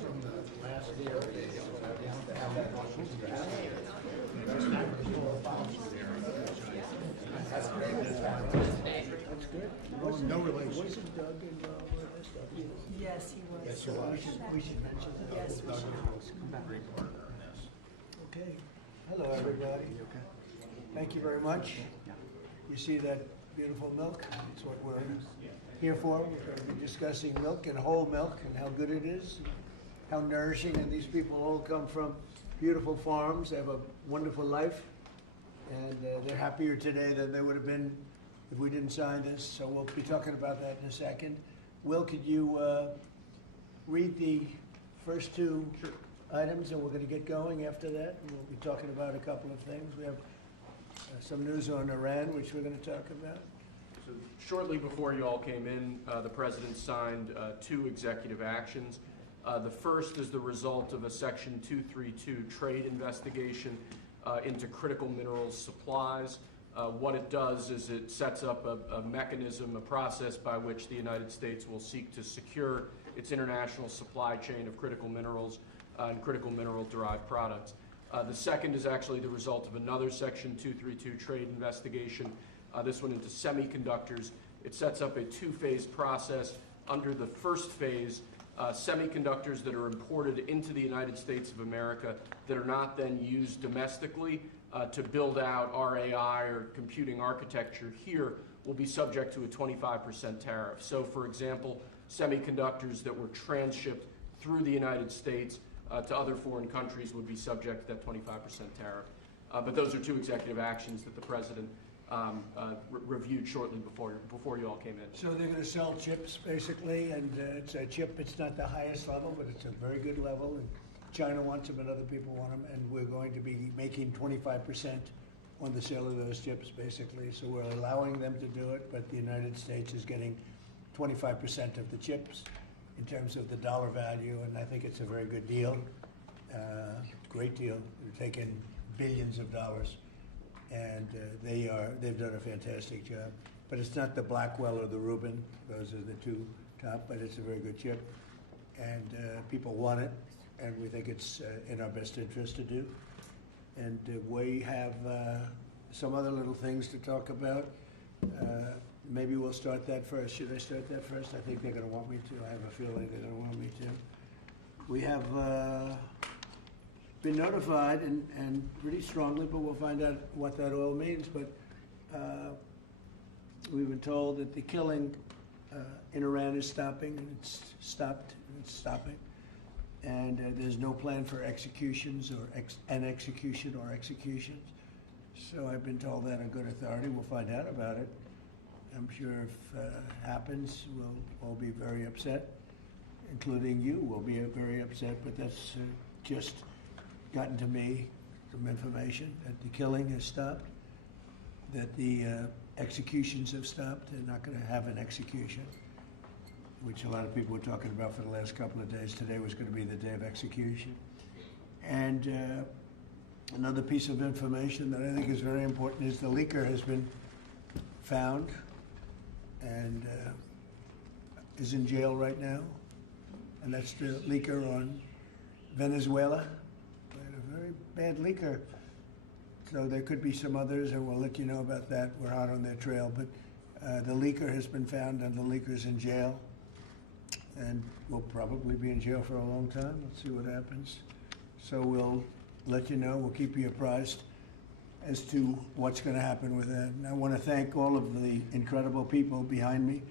from the last dairy down to how that That's good. No relation. Wasn't Doug involved with this stuff? Yes, he was. Yes, he was. We should mention that. Yes, we should. Great partner in this. Okay. Hello, everybody. Okay. Thank you very much. You see that beautiful milk? That's what we're here for. We're going to be discussing milk and whole milk and how good it is, how nourishing. And these people all come from beautiful farms. They have a wonderful life. And they're happier today than they would have been if we didn't sign this. So we'll be talking about that in a second. Will, could you read the first two items, and we're going to get going after that. And we'll be talking about a couple of things. We have some news on Iran, which we're going to talk about. So shortly before you all came in, the President signed two executive actions. The first is the result of a Section 232 trade investigation into critical minerals supplies. What it does is it sets up a mechanism, a process by which the United States will seek to secure its international supply chain of critical minerals and critical mineral-derived products. The second is actually the result of another Section 232 trade investigation, this one into semiconductors. It sets up a two-phase process. Under the first phase, semiconductors that are imported into the United States of America that are not then used domestically to build out our AI or computing architecture here will be subject to a 25% tariff. So, for example, semiconductors that were transshipped through the United States to other foreign countries would be subject to that 25% tariff. But those are two executive actions that the President reviewed shortly before you all came in. So they're going to sell chips, basically, and it's a chip. It's not the highest level, but it's a very good level. And China wants them, and other people want them, and we're going to be making 25% on the sale of those chips, basically. So we're allowing them to do it, but the United States is getting 25% of the chips in terms of the dollar value, and I think it's a very good deal, great deal. They're taking billions of dollars. And they've done a fantastic job. But it's not the Blackwell or the Rubin. Those are the two top, but it's a very good chip. And people want it, and we think it's in our best interest to do. And we have some other little things to talk about. Maybe we'll start that first. Should I start that first? I think they're going to want me to. I have a feeling they're going to want me to. We have been notified, and pretty strongly, but we'll find out what that all means. But we've been told that the killing in Iran is stopping, and it's stopped, and it's stopping. And there's no plan for executions or an execution or executions. So I've been told that on good authority. We'll find out about it. I'm sure if it happens, we'll all be very upset, including you will be very upset, but that's just gotten to me some information that the killing has stopped, that the executions have stopped. They're not going to have an execution, which a lot of people were talking about for the last couple of days. Today was going to be the day of execution. And another piece of information that I think is very important is the leaker has been found and is in jail right now. And that's the leaker on Venezuela. A very bad leaker. So there could be some others, and we'll let you know about that. We're out on their trail. But the leaker has been found, and the leaker's in jail. And will probably be in jail for a long time. Let's see what happens. So we'll let you know. We'll keep you apprised as to what's going to happen with that. And I want to thank all of the incredible people behind me,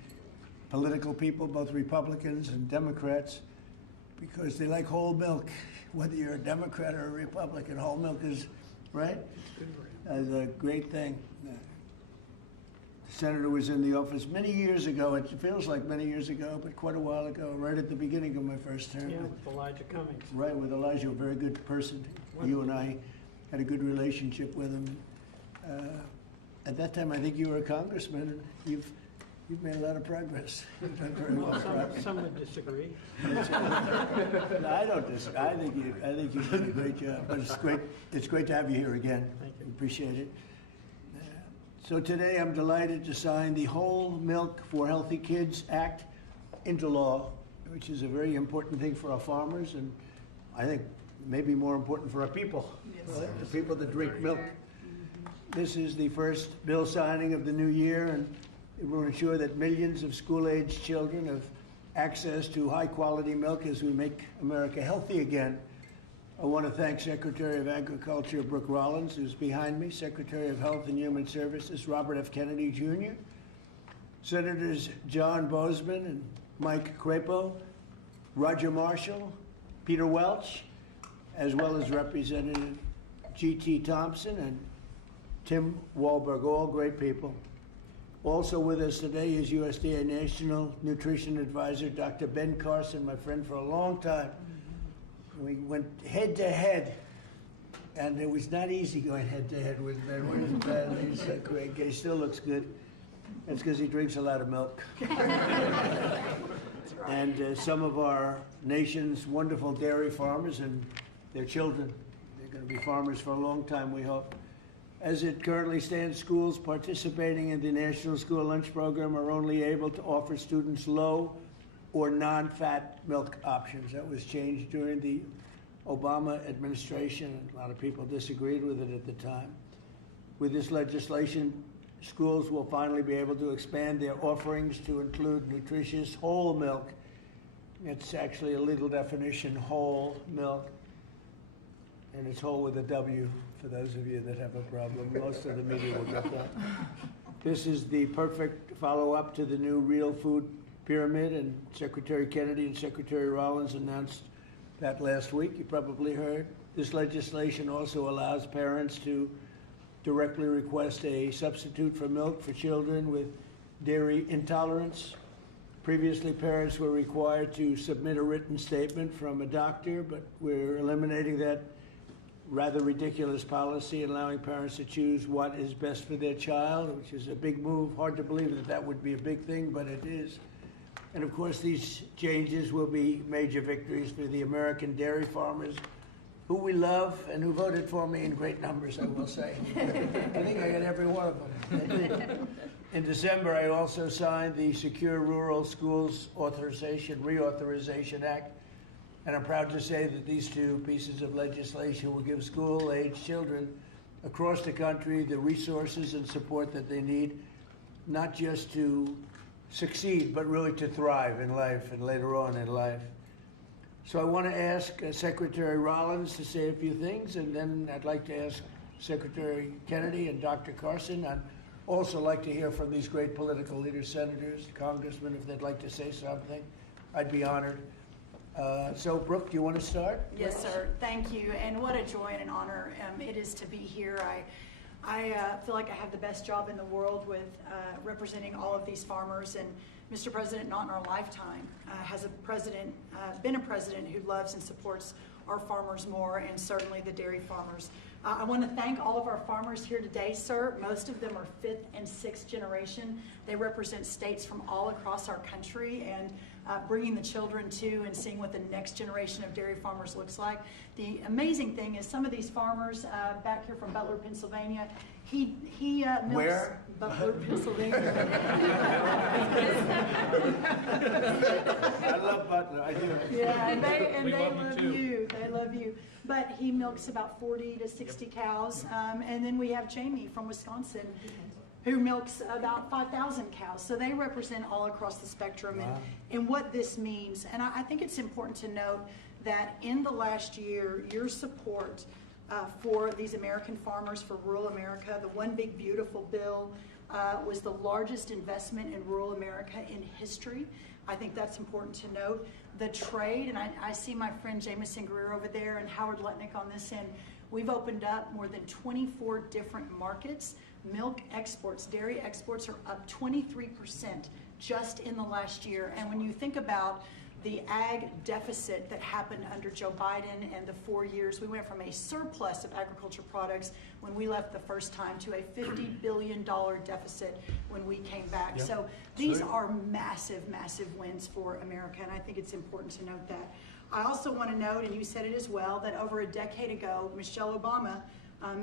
political people, both Republicans and Democrats, because they like whole milk. Whether you're a Democrat or a Republican, whole milk is, right? It's a great thing. The senator was in the office many years ago. It feels like many years ago, but quite a while ago, right at the beginning of my first term. Yeah, with Elijah Cummings. Right, with Elijah, a very good person. You and I had a good relationship with him. At that time, I think you were a congressman, and you've made a lot of progress. You've done very well. Some would disagree. No, I don't disagree. I think you did a great job. But it's great. It's great to have you here again. Thank you. Appreciate it. So today, I'm delighted to sign the Whole Milk for Healthy Kids Act into law. which is a very important thing for our farmers, and I think maybe more important for our people, the people that drink milk. This is the first bill signing of the new year, and it will ensure that millions of school-aged children have access to high-quality milk as we make America healthy again. I want to thank Secretary of Agriculture Brooke Rollins, who's behind me, Secretary of Health and Human Services Robert F. Kennedy Jr., Senators John Bozeman and Mike Crapo, Roger Marshall, Peter Welch, as well as Representative G.T. Thompson and Tim Wahlberg, all great people. Also with us today is USDA National Nutrition Advisor Dr. Ben Carson, my friend for a long time. We went head to head, and it was not easy going head to head with Ben. He's great. He still looks good. That's because he drinks a lot of milk. And some of our nation's wonderful dairy farmers and their children. They're going to be farmers for a long time, we hope. As it currently stands, schools participating in the National School Lunch Program are only able to offer students low or non-fat milk options. That was changed during the Obama administration, and a lot of people disagreed with it at the time. With this legislation, schools will finally be able to expand their offerings to include nutritious whole milk. It's actually a legal definition, whole milk, and it's whole with a W for those of you that have a problem. Most of the media will get that. This is the perfect follow-up to the new Real Food Pyramid, and Secretary Kennedy and Secretary Rollins announced that last week. You probably heard. This legislation also allows parents to directly request a substitute for milk for children with dairy intolerance. Previously, parents were required to submit a written statement from a doctor, but we're eliminating that rather ridiculous policy, allowing parents to choose what is best for their child, which is a big move. Hard to believe that that would be a big thing, but it is. And of course, these changes will be major victories for the American dairy farmers, who we love and who voted for me in great numbers, I will say. I think I got every one of them. In December, I also signed the Secure Rural Schools Reauthorization Act, and I'm proud to say that these two pieces of legislation will give school-aged children across the country the resources and support that they need, not just to succeed, but really to thrive in life and later on in life. So I want to ask Secretary Rollins to say a few things, and then I'd like to ask Secretary Kennedy and Dr. Carson. I'd also like to hear from these great political leaders, senators, congressmen, if they'd like to say something. I'd be honored. So, Brooke, do you want to start? Yes, sir. Thank you. And what a joy and an honor it is to be here. I feel like I have the best job in the world with representing all of these farmers. And Mr. President, not in our lifetime, has been a president who loves and supports our farmers more, and certainly the dairy farmers. I want to thank all of our farmers here today, sir. Most of them are 5th and 6th generation. They represent states from all across our country, and bringing the children to and seeing what the next generation of dairy farmers looks like. The amazing thing is some of these farmers back here from Butler, Pennsylvania, he milks. Where? Butler, Pennsylvania. I love Butler, I do. Yeah, and they love you. They love you. But he milks about 40 to 60 cows. And then we have Jamie from Wisconsin, who milks about 5,000 cows. So they represent all across the spectrum. Wow. And what this means. And I think it's important to note that in the last year, your support for these American farmers, for rural America, the One Big Beautiful Bill was the largest investment in rural America in history. I think that's important to note. The trade, and I see my friend Jameson Greer over there and Howard Letnick on this end, we've opened up more than 24 different markets. Milk exports, dairy exports are up 23% just in the last year. And when you think about the ag deficit that happened under Joe Biden and the 4 years, we went from a surplus of agriculture products when we left the first time to a $50 billion deficit when we came back. Yep. So these are massive, massive wins for America, and I think it's important to note that. I also want to note, and you said it as well, that over a decade ago, Michelle Obama,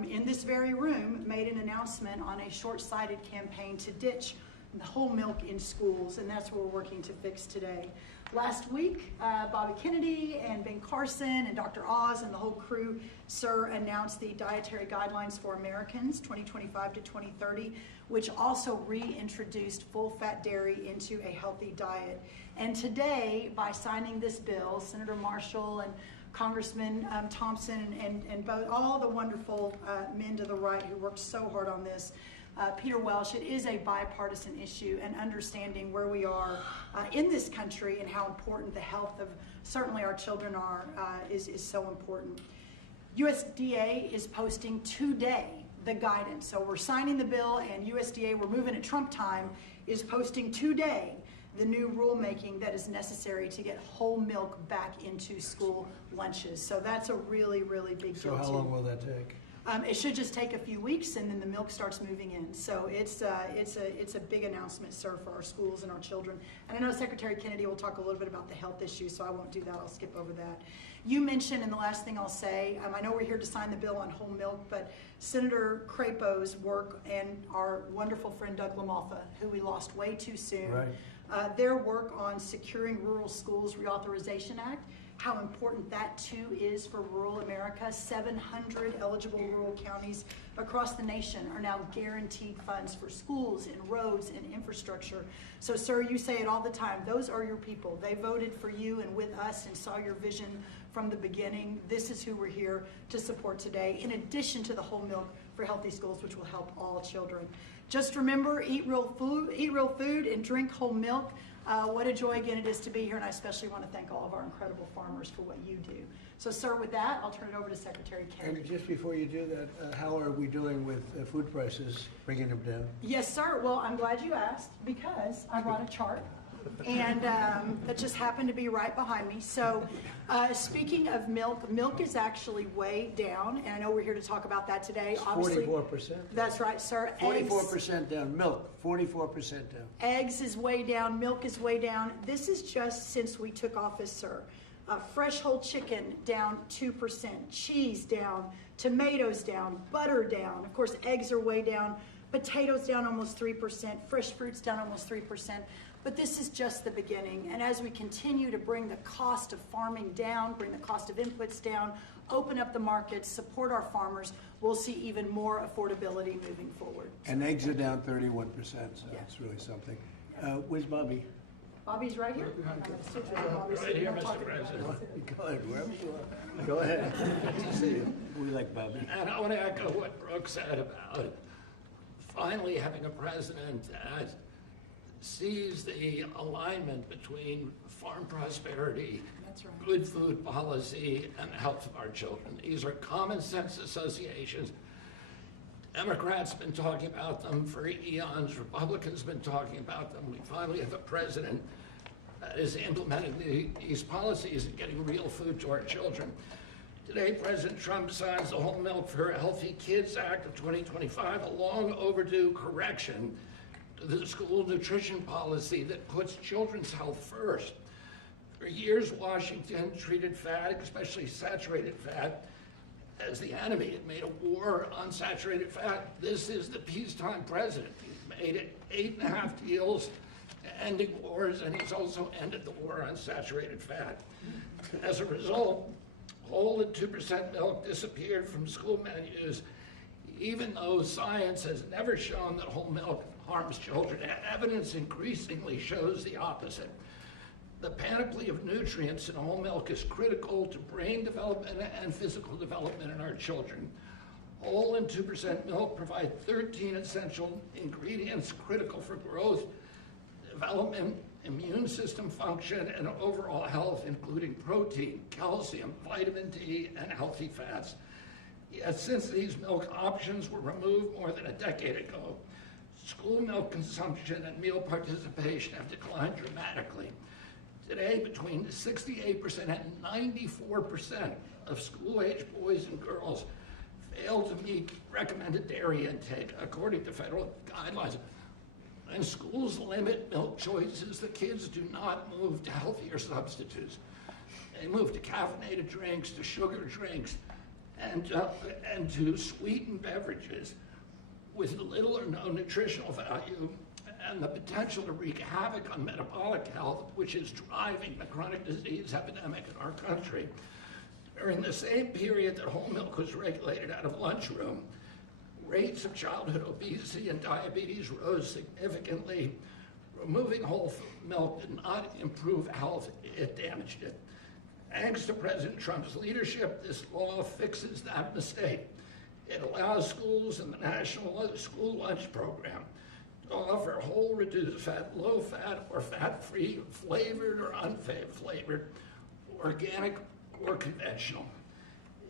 in this very room, made an announcement on a short-sighted campaign to ditch the whole milk in schools, and that's what we're working to fix today. Last week, Bobby Kennedy and Ben Carson and Dr. Oz and the whole crew, sir, announced the Dietary Guidelines for Americans 2025 to 2030, which also reintroduced full-fat dairy into a healthy diet. And today, by signing this bill, Senator Marshall and Congressman Thompson and both, all the wonderful men to the right who worked so hard on this, Peter Welsh, it is a bipartisan issue, and understanding where we are in this country and how important the health of certainly our children are is so important. USDA is posting today the guidance. So we're signing the bill, and USDA, we're moving at Trump time, is posting today the new rulemaking that is necessary to get whole milk back into school lunches. So that's a really, really big deal. So how long will that take? It should just take a few weeks, and then the milk starts moving in. So it's a big announcement, sir, for our schools and our children. And I know Secretary Kennedy will talk a little bit about the health issue, so I won't do that. I'll skip over that. You mentioned, and the last thing I'll say, I know we're here to sign the bill on whole milk, but Senator Crapo's work and our wonderful friend Doug LaMalfa, who we lost way too soon, Right. their work on securing Rural Schools Reauthorization Act, how important that too is for rural America. 700 eligible rural counties across the nation are now guaranteed funds for schools and roads and infrastructure. So, sir, you say it all the time. Those are your people. They voted for you and with us and saw your vision from the beginning. This is who we're here to support today, in addition to the whole milk for healthy schools, which will help all children. Just remember, eat real food and drink whole milk. What a joy again it is to be here, and I especially want to thank all of our incredible farmers for what you do. So, sir, with that, I'll turn it over to Secretary Kennedy. And just before you do that, how are we doing with food prices, bringing them down? Yes, sir. Well, I'm glad you asked, because I brought a chart, and that just happened to be right behind me. So, speaking of milk, milk is actually way down, and I know we're here to talk about that today. Obviously, 44%. That's right, sir. 44% down. Milk, 44% down. Eggs is way down, milk is way down. This is just since we took office, sir. Fresh whole chicken down 2%, cheese down, tomatoes down, butter down. Of course, eggs are way down, potatoes down almost 3%, fresh fruits down almost 3%. But this is just the beginning. And as we continue to bring the cost of farming down, bring the cost of inputs down, open up the markets, support our farmers, we'll see even more affordability moving forward. And eggs are down 31%, so Yeah. it's really something. Where's Bobby? Bobby's right here. Right here, Mr. President. Go ahead, wherever you are. Go ahead. Good to see you. We like Bobby. And I want to echo what Brooke said about finally having a president that sees the alignment between farm prosperity, That's right. good food policy, and the health of our children. These are common sense associations. Democrats have been talking about them for eons. Republicans have been talking about them. We finally have a president that is implementing these policies and getting real food to our children. Today, President Trump signs the Whole Milk for Healthy Kids Act of 2025, a long overdue correction to the school nutrition policy that puts children's health first. For years, Washington treated fat, especially saturated fat, as the enemy. It made a war on saturated fat. This is the peacetime president. He's made it 8.5 deals ending wars, and he's also ended the war on saturated fat. As a result, whole and 2% milk disappeared from school menus, even though science has never shown that whole milk harms children. Evidence increasingly shows the opposite. The panoply of nutrients in whole milk is critical to brain development and physical development in our children. Whole and 2% milk provide 13 essential ingredients critical for growth, development, immune system function, and overall health, including protein, calcium, vitamin D, and healthy fats. Yet since these milk options were removed more than a decade ago, school milk consumption and meal participation have declined dramatically. Today, between 68% and 94% of school-age boys and girls fail to meet recommended dairy intake, according to federal guidelines. When schools limit milk choices, the kids do not move to healthier substitutes. They move to caffeinated drinks, to sugar drinks, and to sweetened beverages with little or no nutritional value and the potential to wreak havoc on metabolic health, which is driving the chronic disease epidemic in our country. During the same period that whole milk was regulated out of lunchroom, rates of childhood obesity and diabetes rose significantly. Removing whole milk did not improve health, it damaged it. Thanks to President Trump's leadership, this law fixes that mistake. It allows schools in the National School Lunch Program to offer whole, reduced fat, low fat, or fat-free, flavored or unflavored, organic or conventional.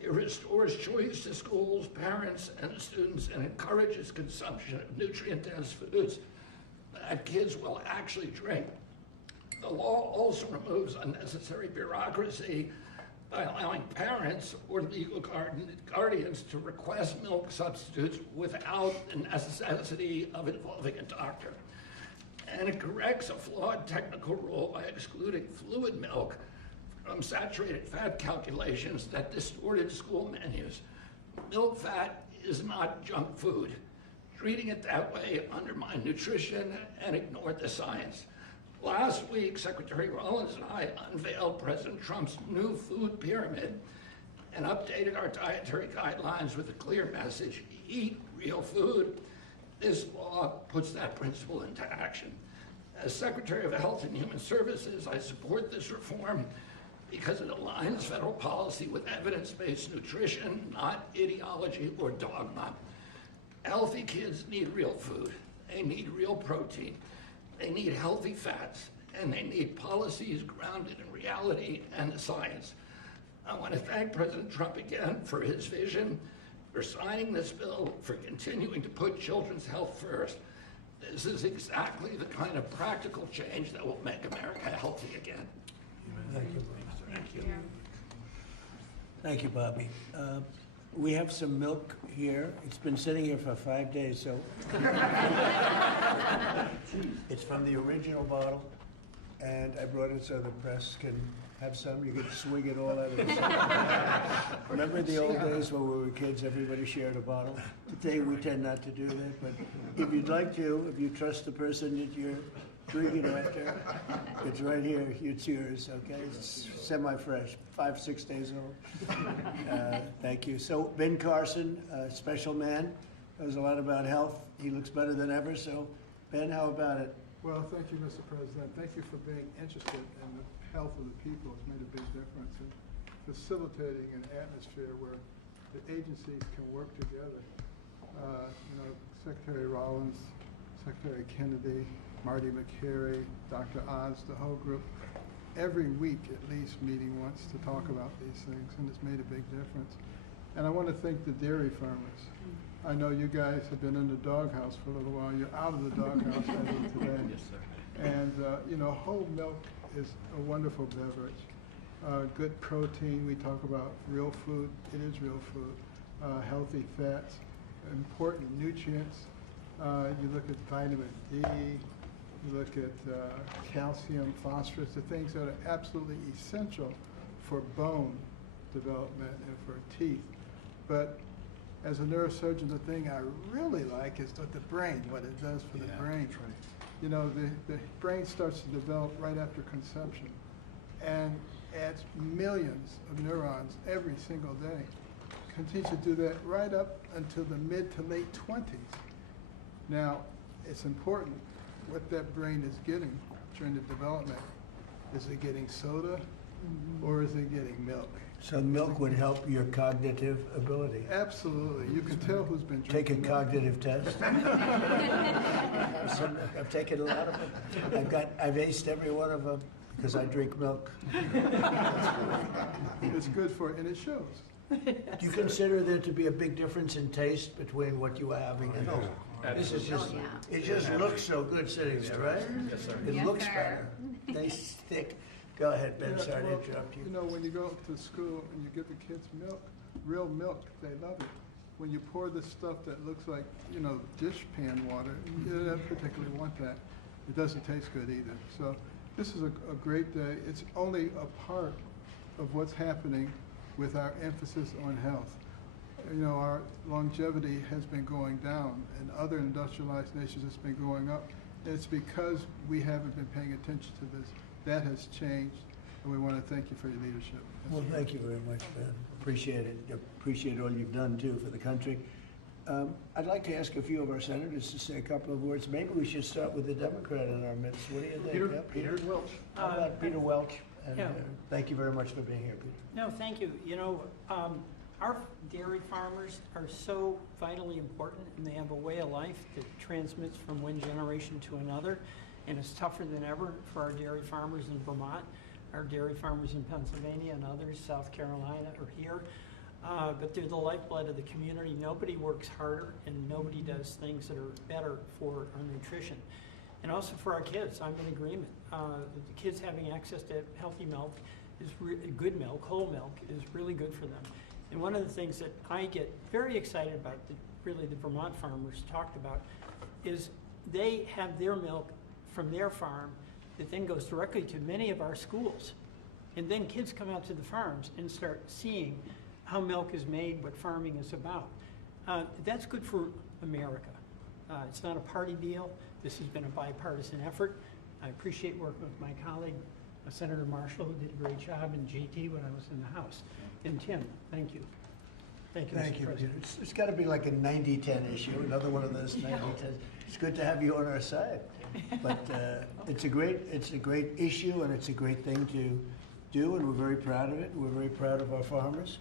It restores choice to schools, parents, and students, and encourages consumption of nutrient-dense foods that kids will actually drink. The law also removes unnecessary bureaucracy by allowing parents or legal guardians to request milk substitutes without the necessity of involving a doctor. And it corrects a flawed technical rule by excluding fluid milk from saturated fat calculations that distorted school menus. Milk fat is not junk food. Treating it that way undermined nutrition and ignored the science. Last week, Secretary Rollins and I unveiled President Trump's new food pyramid and updated our dietary guidelines with a clear message: eat real food. This law puts that principle into action. As Secretary of Health and Human Services, I support this reform because it aligns federal policy with evidence-based nutrition, not ideology or dogma. Healthy kids need real food. They need real protein. They need healthy fats, and they need policies grounded in reality and the science. I want to thank President Trump again for his vision, for signing this bill, for continuing to put children's health first. This is exactly the kind of practical change that will make America healthy again. Thank you. Thank you. Thank you, Bobby. We have some milk here. It's been sitting here for 5 days, so. It's from the original bottle, and I brought it so the press can have some. You can swig it all out of it. Remember the old days when we were kids, everybody shared a bottle? Today we tend not to do that, but if you'd like to, if you trust the person that you're drinking after, it's right here, it's yours, okay? It's semi-fresh, 5-6 days old. Thank you. So Ben Carson, special man, knows a lot about health. He looks better than ever, so Ben, how about it? Well, thank you, Mr. President. Thank you for being interested in the health of the people. It's made a big difference in facilitating an atmosphere where the agencies can work together. Secretary Rollins, Secretary Kennedy, Marty McCary, Dr. Oz, the whole group, every week at least meeting once to talk about these things, and it's made a big difference. And I want to thank the dairy farmers. I know you guys have been in the doghouse for a little while. You're out of the doghouse as of today. Yes, sir. And whole milk is a wonderful beverage. Good protein. We talk about real food. It is real food. Healthy fats, important nutrients. You look at vitamin D. You look at calcium, phosphorus, the things that are absolutely essential for bone development and for teeth. But as a neurosurgeon, the thing I really like is what the brain, what it does for the brain. Right. You know, the brain starts to develop right after conception and adds millions of neurons every single day. Continues to do that right up until the mid to late 20s. Now, it's important what that brain is getting during the development. Is it getting soda or is it getting milk? So milk would help your cognitive ability. Absolutely. You can tell who's been Take a drinking milk. cognitive test. I've taken a lot of them. I've aced every one of them because I drink milk. It's good for it, and it shows. Do you consider there to be a big difference in taste between what you are having and this is just, it just looks so good sitting there, right? Yes, sir. It Yes, looks sir. better. They stick. Go ahead, Ben, sorry to Well, interrupt you. You know, when you go to school and you give the kids milk, real milk, they love it. When you pour this stuff that looks like, dish pan water, you don't particularly want that. It doesn't taste good either. So this is a great day. It's only a part of what's happening with our emphasis on health. Our longevity has been going down. In other industrialized nations, it's been going up. And it's because we haven't been paying attention to this. That has changed, and we want to thank you for your leadership. Well, thank you very much, Ben. Appreciate it. Appreciate all you've done, too, for the country. I'd like to ask a few of our senators to say a couple of words. Maybe we should start with the Democrat in our midst. What do you think? Peter, Yeah, Peter Welch. How about Peter Welch? And Yeah. thank you very much for being here, Peter. No, thank you. You know, our dairy farmers are so vitally important, and they have a way of life that transmits from one generation to another, and it's tougher than ever for our dairy farmers in Vermont, our dairy farmers in Pennsylvania and others, South Carolina or here. But they're the lifeblood of the community. Nobody works harder, and nobody does things that are better for our nutrition. And also for our kids, I'm in agreement. The kids having access to healthy milk is good milk, whole milk, is really good for them. And one of the things that I get very excited about, that really the Vermont farmers talked about, is they have their milk from their farm that then goes directly to many of our schools. And then kids come out to the farms and start seeing how milk is made, what farming is about. That's good for America. It's not a party deal. This has been a bipartisan effort. I appreciate working with my colleague, Senator Marshall, who did a great job, and JT when I was in the House. And Tim, thank you. Thank you, Thank Mr. you, Peter. President. It's got to be like a 90-10 issue, another one of those 90-10. It's good to have you on our side. But it's a great issue, and it's a great thing to do, and we're very proud of it. We're very proud of our farmers.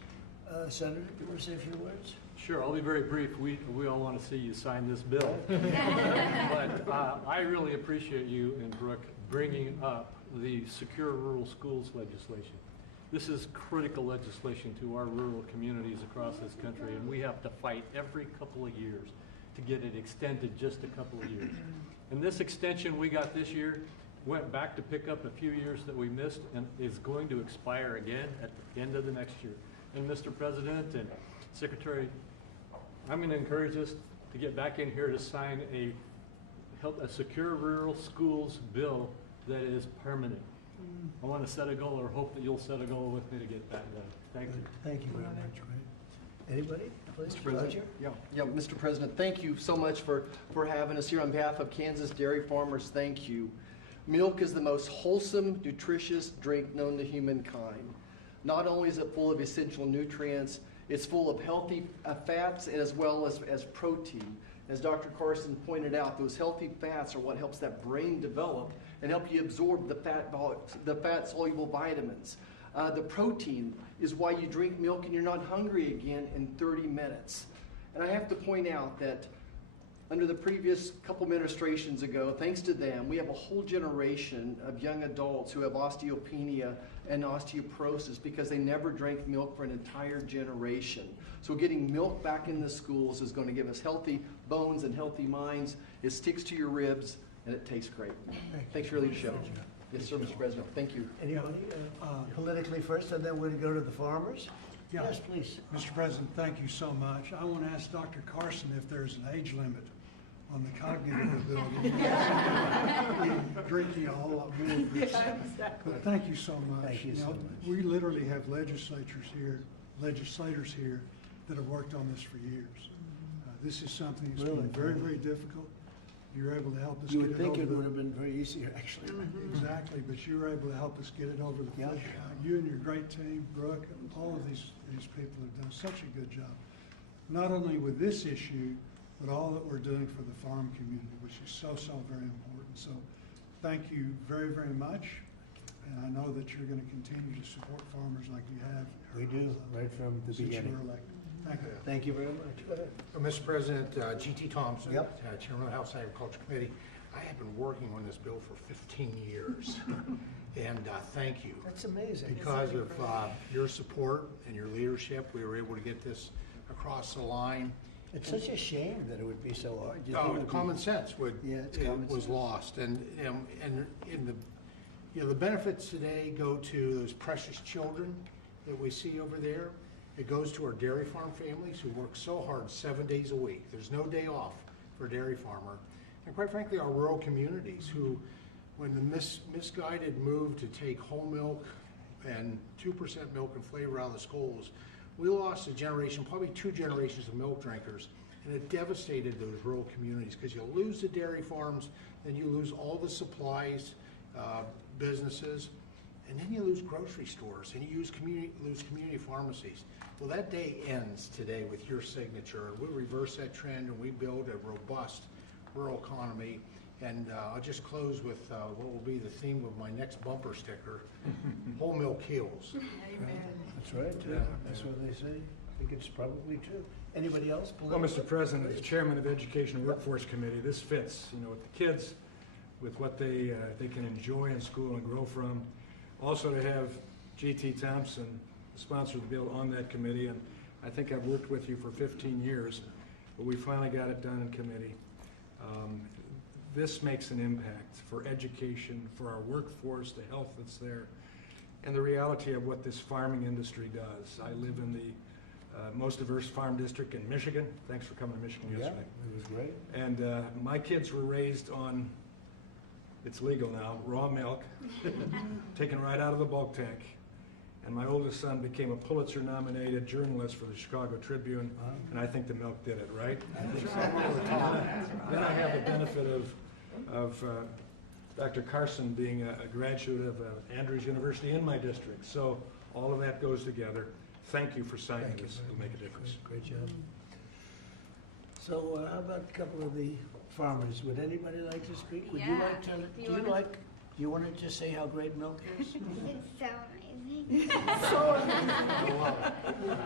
Senator, do you want to say a few words? Sure, I'll be very brief. We all want to see you sign this bill. But I really appreciate you and Brooke bringing up the Secure Rural Schools legislation. This is critical legislation to our rural communities across this country, and we have to fight every couple of years to get it extended just a couple of years. And this extension we got this year went back to pick up a few years that we missed and is going to expire again at the end of the next year. And Mr. President and Secretary, I'm going to encourage us to get back in here to sign a secure rural schools bill that is permanent. I want to set a goal, or hope that you'll set a goal with me to get that done. Thank you. Thank you very much. Anybody? Please, Mr. President. Roger? Yeah, Mr. President, thank you so much for having us here on behalf of Kansas dairy farmers. Thank you. Milk is the most wholesome, nutritious drink known to humankind. Not only is it full of essential nutrients, it's full of healthy fats as well as protein. As Dr. Carson pointed out, those healthy fats are what helps that brain develop and help you absorb the fat-soluble vitamins. The protein is why you drink milk and you're not hungry again in 30 minutes. And I have to point out that under the previous couple administrations ago, thanks to them, we have a whole generation of young adults who have osteopenia and osteoporosis because they never drank milk for an entire generation. So getting milk back in the schools is going to give us healthy bones and healthy minds. It sticks to your ribs, and it tastes great. Thanks for your leadership. Yes, sir, Mr. President. Thank you. Anybody? Politically first, and then we're going to go to the farmers. Yeah. Yes, please. Mr. President, thank you so much. I want to ask Dr. Carson if there's an age limit on the cognitive ability. Drinking a whole lot more of this. Yeah, exactly. But thank you so much. Thank you so much. We literally have legislators here that have worked on this for years. This is something that's Really? been very, very difficult. You're able to help us You get would it think over it the- would have been very easy, actually. Exactly, but you were able to help us get it over the Yeah. finish line. You and your great team, Brooke, and all of these people have done such a good job. Not only with this issue, but all that we're doing for the farm community, which is so, so very important. So thank you very, very much. And I know that you're going to continue to support farmers like you have. We do, right from the Since you beginning. were elected. Thank you. Thank you very much. Go ahead. Mr. President, G.T. Thompson, Yep. Chairman of the House Agriculture Committee. I have been working on this bill for 15 years, and thank you. That's amazing. Because of your support and your leadership, we were able to get this across the line. It's such a shame that it would be so hard. You think it Oh, would be- common sense was lost, and in the benefits today go to those precious children that we see over there. It goes to our dairy farm families who work so hard 7 days a week. There's no day off for a dairy farmer. And quite frankly, our rural communities who, when the misguided move to take whole milk and 2% milk and flavor out of the schools, we lost a generation, probably 2 generations of milk drinkers. And it devastated those rural communities, because you lose the dairy farms, then you lose all the supplies, businesses, and then you lose grocery stores, and you lose community pharmacies. Well, that day ends today with your signature, and we reverse that trend and we build a robust rural economy. And I'll just close with what will be the theme of my next bumper sticker, whole milk heals. That's right, that's what they say. I think it's probably true. Anybody else? Well, Mr. President, as Chairman of Education and Workforce Committee, this fits, with the kids, with what they can enjoy in school and grow from. Also to have G.T. Thompson, the sponsor of the bill, on that committee, and I think I've worked with you for 15 years, but we finally got it done in committee. This makes an impact for education, for our workforce, the health that's there, and the reality of what this farming industry does. I live in the most diverse farm district in Michigan. Thanks for coming to Michigan yesterday. It was great. And my kids were raised on, it's legal now, raw milk, taken right out of the bulk tank. And my oldest son became a Pulitzer-nominated journalist for the Chicago Tribune, and I think the milk did it, right? I think so. Then I have the benefit of Dr. Carson being a graduate of Andrews University in my district. So all of that goes together. Thank you for signing this. It'll make a difference. Great job. So how about a couple of the farmers? Would anybody like to speak? Would you like to? Do you want to just say how great milk is? It's so amazing.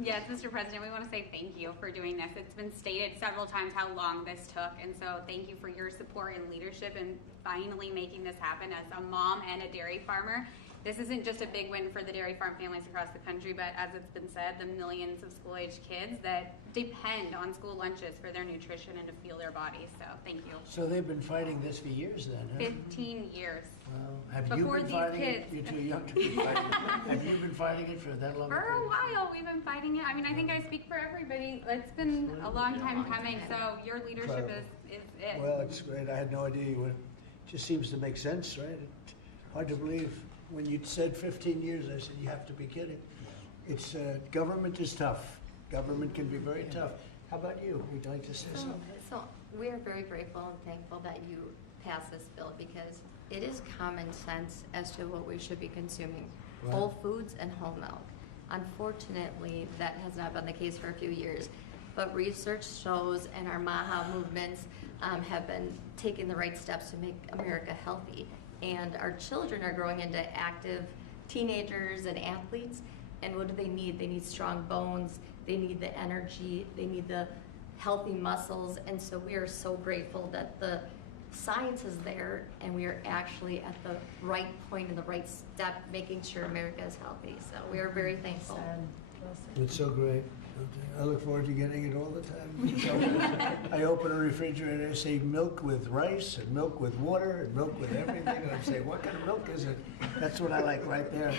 Yes, Mr. President, we want to say thank you for doing this. It's been stated several times how long this took, and so thank you for your support and leadership in finally making this happen. As a mom and a dairy farmer, this isn't just a big win for the dairy farm families across the country, but as it's been said, the millions of school-aged kids that depend on school lunches for their nutrition and to fuel their bodies. So thank you. So they've been fighting this for years then, huh? 15 years. Wow. Have Before you been these fighting kids. it? You're too young to be fighting it. Have you been fighting it for that long? For a while, we've been fighting it. I mean, I think I speak for everybody. It's been a long time coming, so your leadership is it. Well, it's great. I had no idea. It just seems to make sense, right? Hard to believe. When you said 15 years, I said, you have to be kidding. It's government is tough. Government can be very tough. How about you? Would you like to say something? So we are very grateful and thankful that you passed this bill, because it is common sense as to what we should be consuming. Right. Whole foods and whole milk. Unfortunately, that has not been the case for a few years. But research shows, and our MAHA movements have been taking the right steps to make America healthy. And our children are growing into active teenagers and athletes. And what do they need? They need strong bones, they need the energy, they need the healthy muscles. And so we are so grateful that the science is there and we are actually at the right point in the right step, making sure America is healthy. So we are very thankful. It's so great. I look forward to getting it all the time. I open a refrigerator, I say milk with rice and milk with water and milk with everything, and I say, what kind of milk is it? That's what I like right there.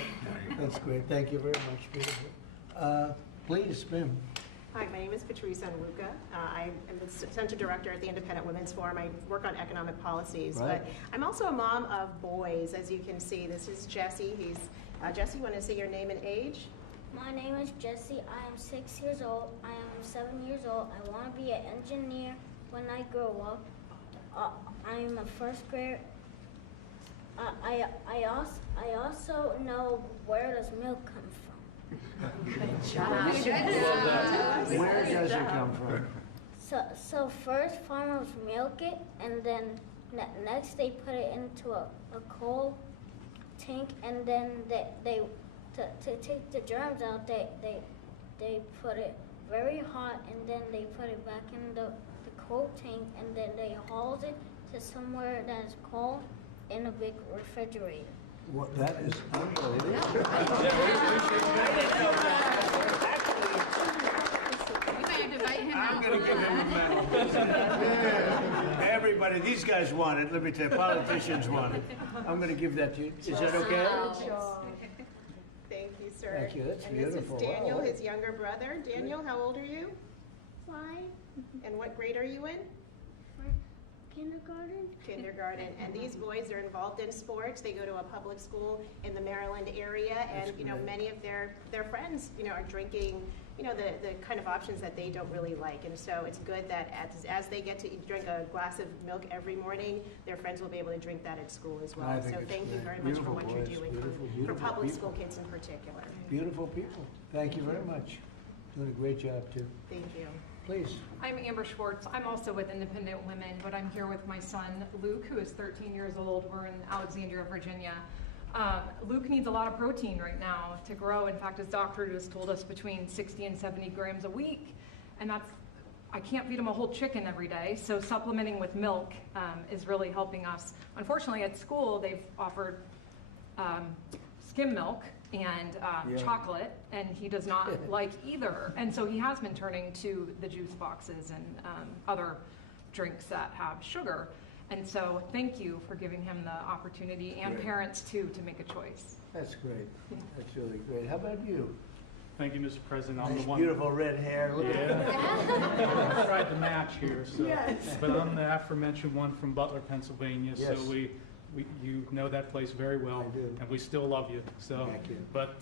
That's great. Thank you very much, beautiful. Please, ma'am. Hi, my name is Patrice Onwuka. I am the Center Director at the Independent Women's Forum. I work on economic policies, Right. but I'm also a mom of boys. As you can see, this is Jesse. Jesse, you want to say your name and age? My name is Jesse. I am 6 years old. I am 7 years old. I want to be an engineer when I grow up. I am a first grader. I also know, where does milk come from? Good job. Where does it come from? So first farmers milk it, and then next they put it into a coal tank, and then they to take the germs out, they put it very hot, and then they put it back in the coal tank, and then they haul it to somewhere that is cold in a big refrigerator. What, that is unbelievable. I'm going to give him a medal. Everybody, these guys want it. Let me tell you, politicians want it. I'm going to give that to you. Is that okay? Thank you, sir. Thank you. That's and beautiful. This is Daniel, Wow. his younger brother. Daniel, how old are you? 5. And what grade are you in? Kindergarten, and these boys are involved in sports. They go to a public school in the Maryland area, and many of their friends are drinking the kind of options that they don't really like. And so it's good that as they get to drink a glass of milk every morning, their friends will be able to drink that at school as well. So thank you very much for what you're doing for public school kids in particular. Beautiful people. Thank you very much. Doing a great job too. Thank you. Please. I'm Amber Schwartz. I'm also with Independent Women, but I'm here with my son, Luke, who is 13 years old. We're in Alexandria, Virginia. Luke needs a lot of protein right now to grow. In fact, his doctor has told us between 60 and 70 grams a week. And I can't feed him a whole chicken every day, so supplementing with milk is really helping us. Unfortunately, at school, they've offered skim milk and chocolate, and he does not like either. And so he has been turning to the juice boxes and other drinks that have sugar. And so thank you for giving him the opportunity, and parents too, to make a choice. That's great. That's really great. How about you? Thank you, Mr. President. I'm Nice, the one. beautiful red hair. Look at I tried to match here, so. Yes. But I'm the aforementioned one from Butler, Pennsylvania. Yes. So you know that place very well. I do. And we still love you. So. Thank you. But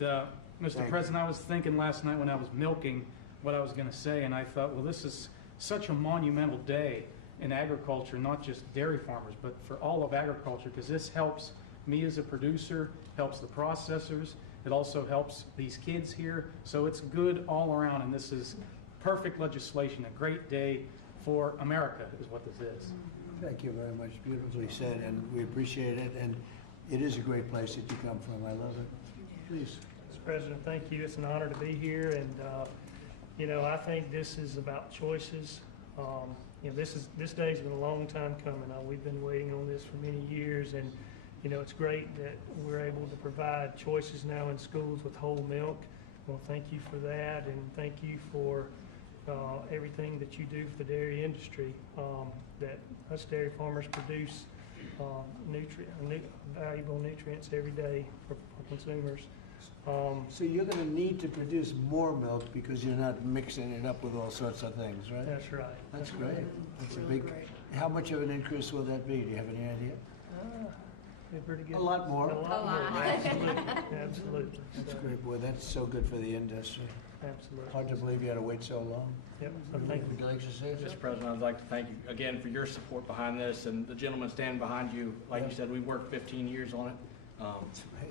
Mr. President, I was thinking last night when I was milking what I was going to say, and I thought, well, this is such a monumental day in agriculture, not just dairy farmers, but for all of agriculture, because this helps me as a producer, helps the processors. It also helps these kids here. So it's good all around, and this is perfect legislation, a great day for America is what this is. Thank you very much. Beautifully said, and we appreciate it. And it is a great place that you come from. I love it. Please. Mr. President, thank you. It's an honor to be here, and I think this is about choices. This day's been a long time coming. We've been waiting on this for many years, and it's great that we're able to provide choices now in schools with whole milk. Well, thank you for that, and thank you for everything that you do for the dairy industry. That us dairy farmers produce valuable nutrients every day for consumers. So you're going to need to produce more milk because you're not mixing it up with all sorts of things, right? That's right. That's great. That's really a big. great. How much of an increase will that be? Do you have any idea? Pretty good. A lot more. A lot more. Absolutely. Absolutely. That's great, boy. That's so good for the industry. Absolutely. Hard to believe you had to wait so long. Yep. So thank you. Would you like to say something? Mr. President, I'd like to thank you again for your support behind this, and the gentleman standing behind you. Like you said, we worked 15 years on it.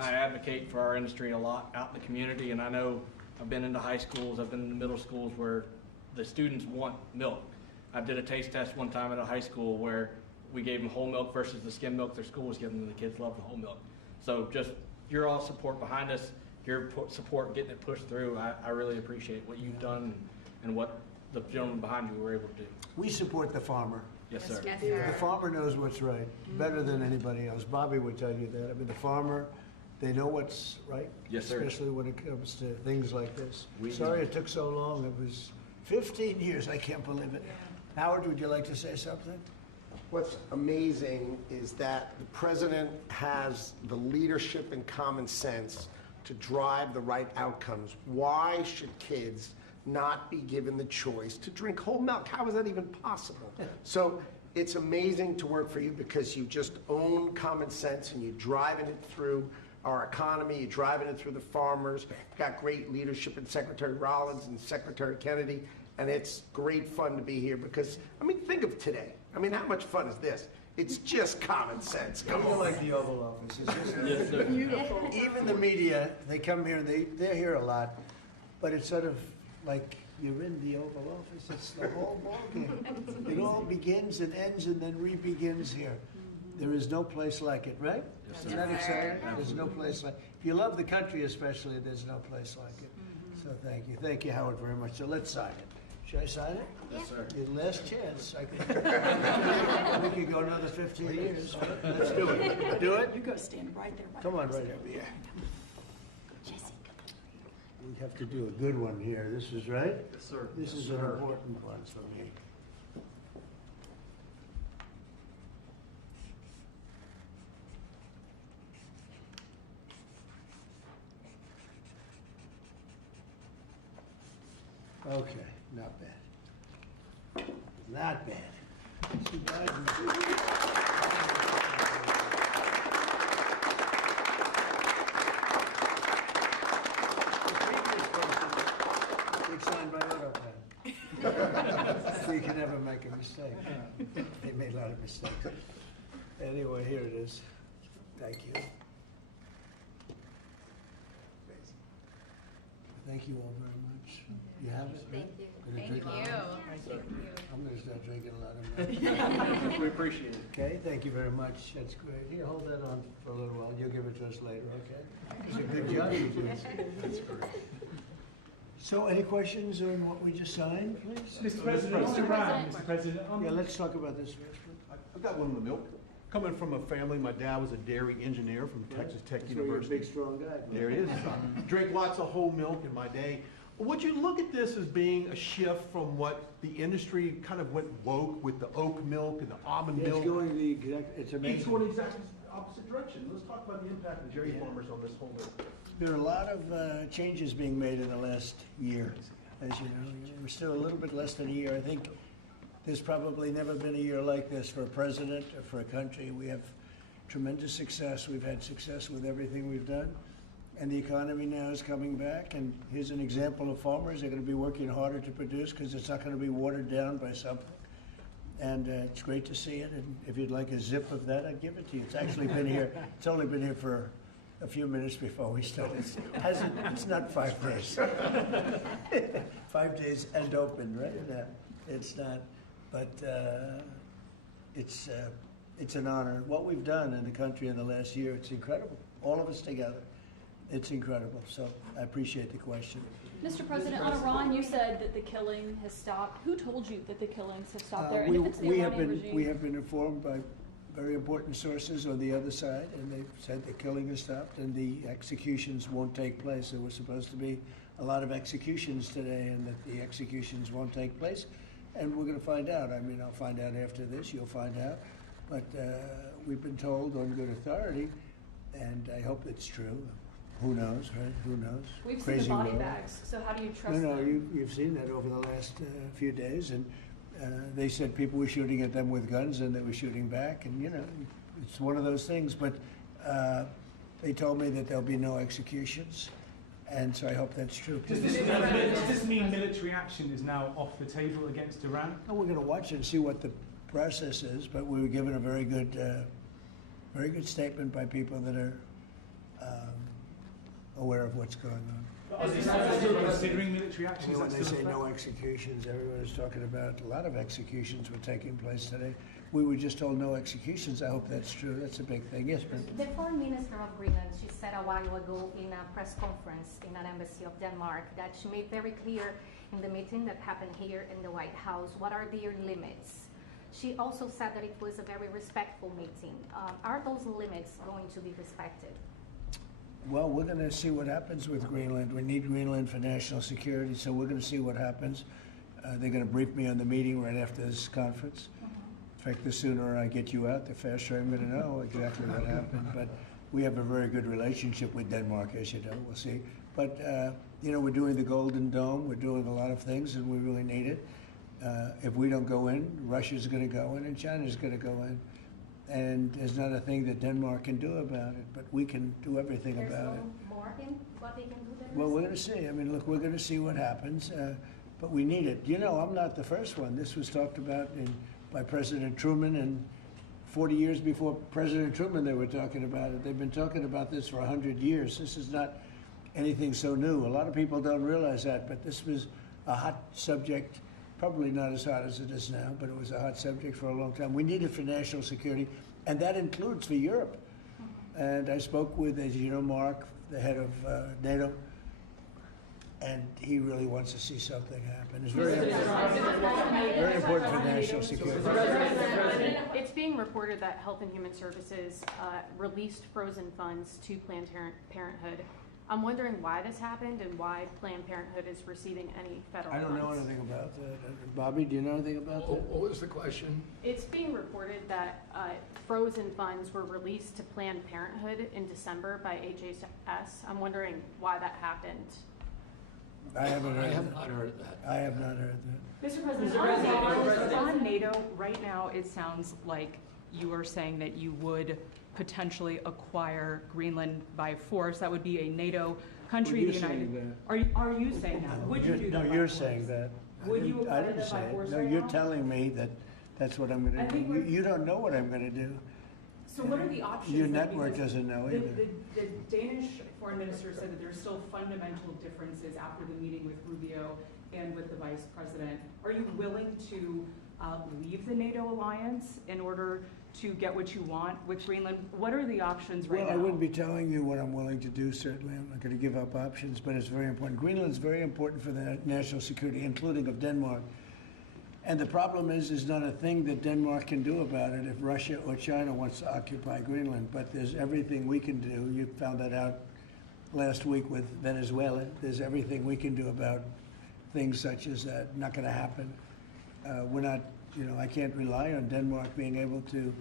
I advocate for our industry a lot out in the community, and I know I've been into high schools, I've been in middle schools where the students want milk. I did a taste test one time at a high school where we gave them whole milk versus the skim milk their school was giving them. The kids love the whole milk. So just your all support behind us, your support getting it pushed through, I really appreciate what you've done and what the gentleman behind you were able to do. We support the farmer. Yes, sir. Yes, sir. The farmer knows what's right, better than anybody else. Bobby would tell you that. I mean, the farmer, they know what's right. Yes, sir. Especially when it comes to things like this. We Sorry do. it took so long. It was 15 years. I can't believe it. Howard, would you like to say something? What's amazing is that the president has the leadership and common sense to drive the right outcomes. Why should kids not be given the choice to drink whole milk? How is that even possible? So it's amazing to work for you because you just own common sense and you're driving it through our economy, you're driving it through the farmers. You've got great leadership in Secretary Rollins and Secretary Kennedy, and it's great fun to be here because, I mean, think of today. I mean, how much fun is this? It's just common sense. Come on. Like the Oval Office. It's just Yes, sir. beautiful. Even the media, they come here and they're here a lot, but it's sort of like you're in the Oval Office. It's the whole ballgame. It all begins and ends and then re-begins here. There is no place like it, right? Yes, sir. Isn't that exciting? There's no place like it. If you love the country especially, there's no place like it. So thank you. Thank you, Howard, very much. So let's sign it. Should I sign it? Yes, sir. Your last chance. We could go another 15 years. Let's do it. Do it? You go stand right there. Come on, right over here. We have to do a good one here. This is right? Yes, sir. This is an important one for me. Okay, not bad. Not bad. Mr. Biden. It's signed by AutoPen. So you can never make a mistake. They made a lot of mistakes. Anyway, here it is. Thank you. Thank you all very much. You have it? Thank you. Gonna drink a lot? I'm gonna start drinking a lot of that. We appreciate it. Okay, thank you very much. That's great. Here, hold that on for a little while. You'll give it to us later, okay? It's a good job you did. That's great. So, any questions on what we just signed, please? Mr. President, Mr. Brown, Mr. President. Yeah, let's talk about this first. I've got one on the milk. Coming from a family, my dad was a dairy engineer from Texas Tech That's why you're a University. big, strong guy. There it is. Drank lots of whole milk in my day. Would you look at this as being a shift from what the industry kind of went woke with the oat milk and the almond It's milk? going the exact, it's amazing. It's going exactly the opposite direction. Let's talk about the impact of dairy farmers on this whole milk. There are a lot of changes being made in the last year, as you know. We're still a little bit less than a year. I think there's probably never been a year like this for a president or for a country. We have tremendous success. We've had success with everything we've done. And the economy now is coming back. And here's an example of farmers. They're going to be working harder to produce because it's not going to be watered down by something. And it's great to see it. And if you'd like a zip of that, I'd give it to you. It's actually been here. It's only been here for a few minutes before we started. It's not 5 days. 5 days and open, right? No, it's not. But it's an honor. What we've done in the country in the last year, it's incredible. All of us together. It's incredible. So I appreciate the question. Mr. President, on Iran, you said that the killing has stopped. Who told you that the killings have stopped there? And if it's the Iranian regime? We have been informed by very important sources on the other side, and they've said the killing has stopped and the executions won't take place. There were supposed to be a lot of executions today, and that the executions won't take place. And we're going to find out. I mean, I'll find out after this. You'll find out. But we've been told on good authority, and I hope it's true. Who knows, right? Who knows? We've Crazy seen the body world. bags, so how do you trust No, them? you've seen that over the last few days, and they said people were shooting at them with guns, and they were shooting back, and you know, it's one of those things. But they told me that there'll be no executions, and so I hope that's true. Does this mean military action is now off the table against Iran? Well, we're going to watch it and see what the process is, but we were given a very good statement by people that are aware of what's going on. Are they still considering military action? When they say no executions, everyone is talking about a lot of executions were taking place today. We were just told no executions. I hope that's true. That's a big thing. Yes, ma'am. The Foreign Minister of Greenland, she said a while ago in a press conference in an embassy of Denmark that she made very clear in the meeting that happened here in the White House what are their limits. She also said that it was a very respectful meeting. Are those limits going to be respected? Well, we're going to see what happens with Greenland. We need Greenland for national security, so we're going to see what happens. They're going to brief me on the meeting right after this conference. In fact, the sooner I get you out, the faster I'm going to know exactly what happened. But we have a very good relationship with Denmark, as you know. We'll see. But, you know, we're doing the Golden Dome. We're doing a lot of things, and we really need it. If we don't go in, Russia's going to go in, and China's going to go in. And there's not a thing that Denmark can do about it, but we can do everything about it. More in what they can do than Well, we're going to see. I mean, look, we're going to see what happens, but we need it. You know, I'm not the first one. This was talked about by President Truman, and 40 years before President Truman, they were talking about it. They've been talking about this for 100 years. This is not anything so new. A lot of people don't realize that, but this was a hot subject. Probably not as hot as it is now, but it was a hot subject for a long time. We need it for national security, and that includes for Europe. And I spoke with, as you know, Mark, the head of NATO, and he really wants to see something happen. It's very important for national security. It's being reported that Health and Human Services released frozen funds to Planned Parenthood. I'm wondering why this happened and why Planned Parenthood is receiving any federal funds. I don't know anything about that. Bobby, do you know anything about that? What was the question? It's being reported that frozen funds were released to Planned Parenthood in December by HHS. I'm wondering why that happened. I haven't heard I have that. not heard that. I have not heard that. Mr. President, on NATO, right now, it sounds like you are saying that you would potentially acquire Greenland by force. That would be a NATO country. Well, the you're United. saying Are you saying that? Would you do that? No, by you're force? saying that. Would you I acquire didn't that by say it. force No, right you're now? telling me that that's what I'm I going to think do. we're- You don't know what I'm going to do. So what are the options? Your then? network Because doesn't know the- either. The Danish foreign minister said that there's still fundamental differences after the meeting with Rubio and with the vice president. Are you willing to leave the NATO alliance in order to get what you want with Greenland? What are the options right Well, now? I wouldn't be telling you what I'm willing to do, certainly. I'm not going to give up options, but it's very important. Greenland's very important for the national security, including of Denmark. And the problem is not a thing that Denmark can do about it if Russia or China wants to occupy Greenland. But there's everything we can do. You found that out last week with Venezuela. There's everything we can do about things such as that. Not going to happen. We're not, I can't rely on Denmark being able to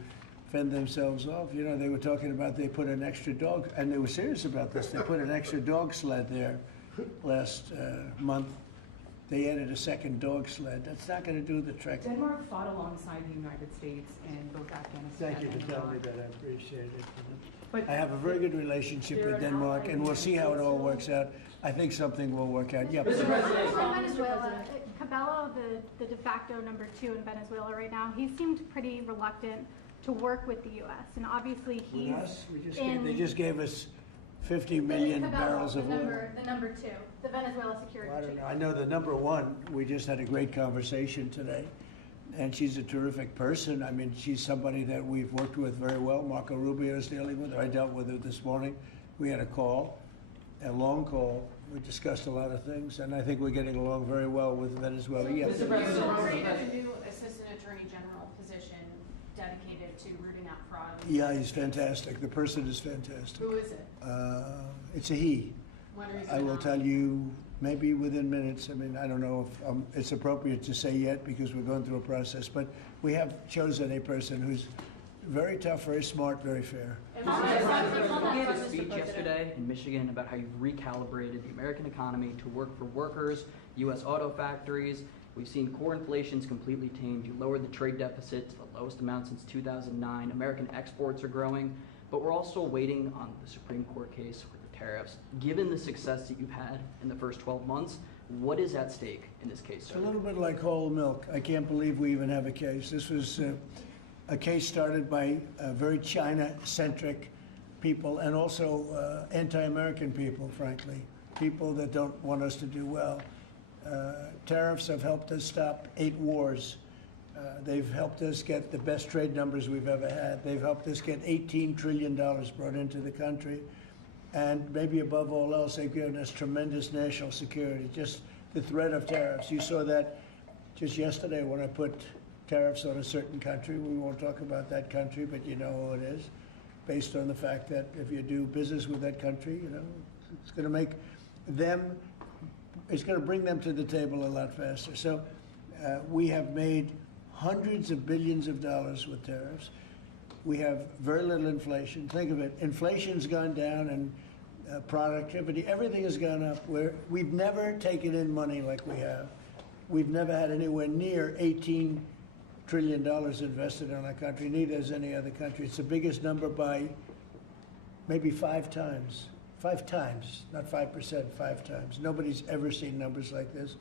fend themselves off. They were talking about they put an extra dog, and they were serious about this. They put an extra dog sled there last month. They added a second dog sled. That's not going to do the trick. Denmark fought alongside the United States in both Afghanistan Thank you and for telling me Iraq. that. I appreciate it. But I have a very good relationship they're with an Denmark, ally and of we'll the see how it United all States. works out. I think something will work out. Yeah. Mr. President. Venezuela, Cabello, the de facto number 2 in Venezuela right now, he seemed pretty reluctant to work with the U.S. And obviously he's With us? They just gave us 50 million Cabello, barrels of oil. the number 2, the Venezuela security I don't chief. know. I know the number 1, we just had a great conversation today, and she's a terrific person. I mean, she's somebody that we've worked with very well. Marco Rubio is dealing with her. I dealt with her this morning. We had a long call. We discussed a lot of things, and I think we're getting along very well with Venezuela. Yeah. Mr. President, you created a new Assistant Attorney General position dedicated to rooting out fraud. Yeah, he's fantastic. The person is fantastic. Who is it? It's a he. When are you I gonna will tell you maybe within minutes. I mean, I don't know if it's appropriate to say yet because we're going through a process, but we have chosen a person who's very tough, very smart, very fair. You gave a speech yesterday in Michigan about how you've recalibrated the American economy to work for workers, U.S. auto factories. We've seen core inflation's completely tamed. You lowered the trade deficit to the lowest amount since 2009. American exports are growing, but we're also waiting on the Supreme Court case with the tariffs. Given the success that you've had in the first 12 months, what is at stake in this case, sir? It's a little bit like whole milk. I can't believe we even have a case. This was a case started by very China-centric people and also anti-American people, frankly, people that don't want us to do well. Tariffs have helped us stop 8 wars. They've helped us get the best trade numbers we've ever had. They've helped us get $18 trillion brought into the country. And maybe above all else, they've given us tremendous national security. Just the threat of tariffs. You saw that just yesterday when I put tariffs on a certain country. We won't talk about that country, but you know who it is, based on the fact that if you do business with that country, it's going to make them, it's going to bring them to the table a lot faster. So we have made hundreds of billions of dollars with tariffs. We have very little inflation. Think of it, inflation's gone down and productivity, everything has gone up. We've never taken in money like we have. We've never had anywhere near $18 trillion invested in our country, neither has any other country. It's the biggest number by maybe 5 times. 5 times, not 5%, 5 times. Nobody's ever seen numbers like this.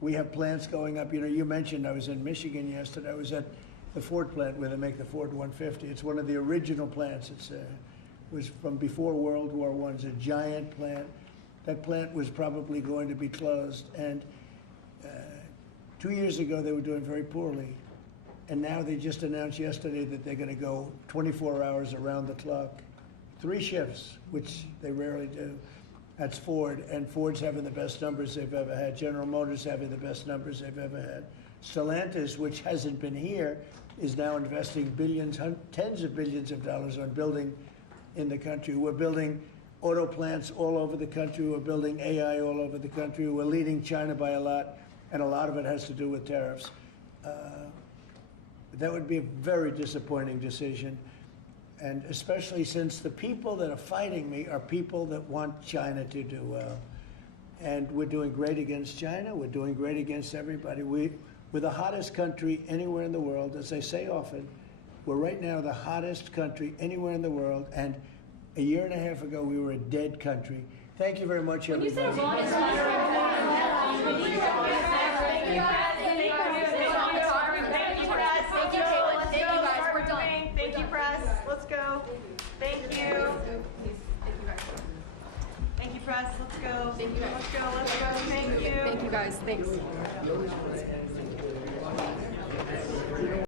We have plants going up. You mentioned I was in Michigan yesterday. I was at the Ford plant where they make the Ford 150. It's one of the original plants. It was from before World War I. It's a giant plant. That plant was probably going to be closed. And 2 years ago, they were doing very poorly. And now they just announced yesterday that they're going to go 24 hours around the clock. 3 shifts, which they rarely do. That's Ford, and Ford's having the best numbers they've ever had. General Motors having the best numbers they've ever had. Stellantis, which hasn't been here, is now investing billions, tens of billions of dollars on building in the country. We're building auto plants all over the country. We're building AI all over the country. We're leading China by a lot, and a lot of it has to do with tariffs. That would be a very disappointing decision. And especially since the people that are fighting me are people that want China to do well. And we're doing great against China. We're doing great against everybody. We're the hottest country anywhere in the world. As I say often, we're right now the hottest country anywhere in the world. And a year and a half ago, we were a dead country. Thank you very much, everybody. Thank you, press. Let's go. Thank you. Thank you, press. Let's go. Thank you. Let's go. Let's go. Thank you. Thank you guys. Thanks.